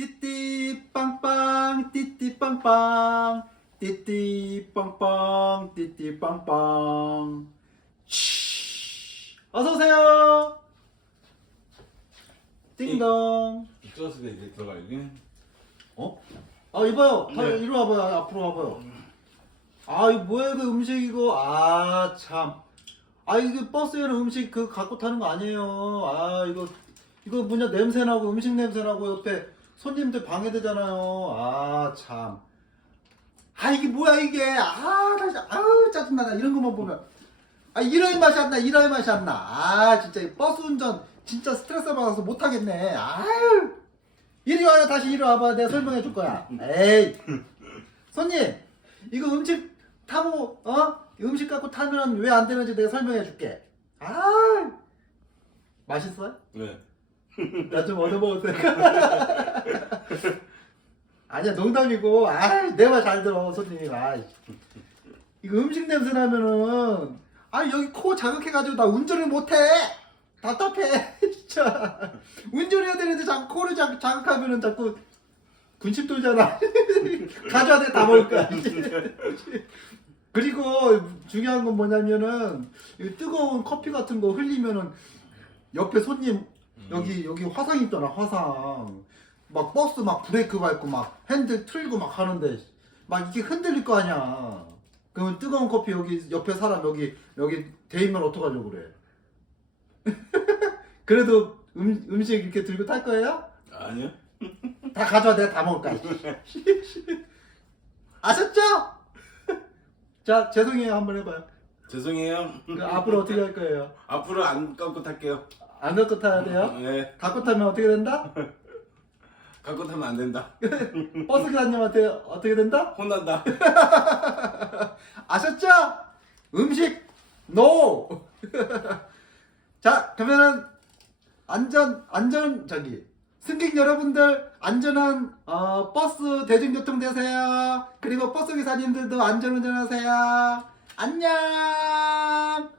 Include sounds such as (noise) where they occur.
띠띠 빵빵 띠띠 빵빵 띠띠 빵빵 띠띠 빵빵 쉬. 어서 오세요. 띵동. 쪄서 이제 들어가야지. 어? 아 이봐요. 다 네. 이리 와봐요. 앞으로 와봐요. 아 이거 뭐야 이거 음식 이거 아 참. 아 이게 버스에는 음식 그 갖고 타는 거 아니에요. 아 이거 이거 뭐냐 냄새 나고 음식 냄새 나고 옆에 손님들 방해되잖아요. 아 참. 아 이게 뭐야 이게 아 다시 아우 짜증나다 이런 것만 보면 아 이러의 맛이 안 나 이러의 맛이 안 나. 아 진짜 이 버스 운전 진짜 스트레스 받아서 못 하겠네. 아유. 이리 와요 다시 이리 와봐 내가 설명해 줄 거야 에이 손님 이거 음식 타고 어 음식 갖고 타면 왜 안 되는지 내가 설명해 줄게 아 맛있어요? 네. 나 좀 얻어먹어도 될까? (laughs) 아니야 농담이고. 아내 말 잘 들어 손님 아 이거 음식 냄새 나면은 아 여기 코 자극해가지고 나 운전을 못해. 답답해. (laughs) 진짜. 운전해야 되는데 자꾸 코를 자, 자극하면은 자꾸 군침 돌잖아. (laughs) 가져와 내가 다 먹을 거야. 그리고 중요한 건 뭐냐면은 이 뜨거운 커피 같은 거 흘리면은 옆에 손님 여기 여기 화상 있잖아 화상 막 버스 막 브레이크 밟고 막 핸들 틀고 막 하는데 막 이게 흔들릴 거 아니야 그러면 뜨거운 커피 여기 옆에 사람 여기 여기 대이면 어떡하려고 그래 (laughs) 그래도 음, 음식 이렇게 들고 탈 거예요? 아니요. (laughs) 다 가져와 내가 다 먹을 거야 (laughs) 아셨죠? 자 죄송해요 한번 해봐요 죄송해요. 그 앞으로 어떻게 할 거예요? 앞으로 안 갖고 탈게요. 안 갖고 타야 돼요? 네. 갖고 타면 어떻게 된다? (laughs) 갖고 타면 안 된다. (laughs) 버스 기사님한테 어떻게 된다? 혼난다. (laughs) 아셨죠? 음식 노. 자 그러면은 안전 안전 저기 승객 여러분들 안전한 어, 버스 대중교통 되세요. 그리고 버스 기사님들도 안전 운전하세요. 안녕.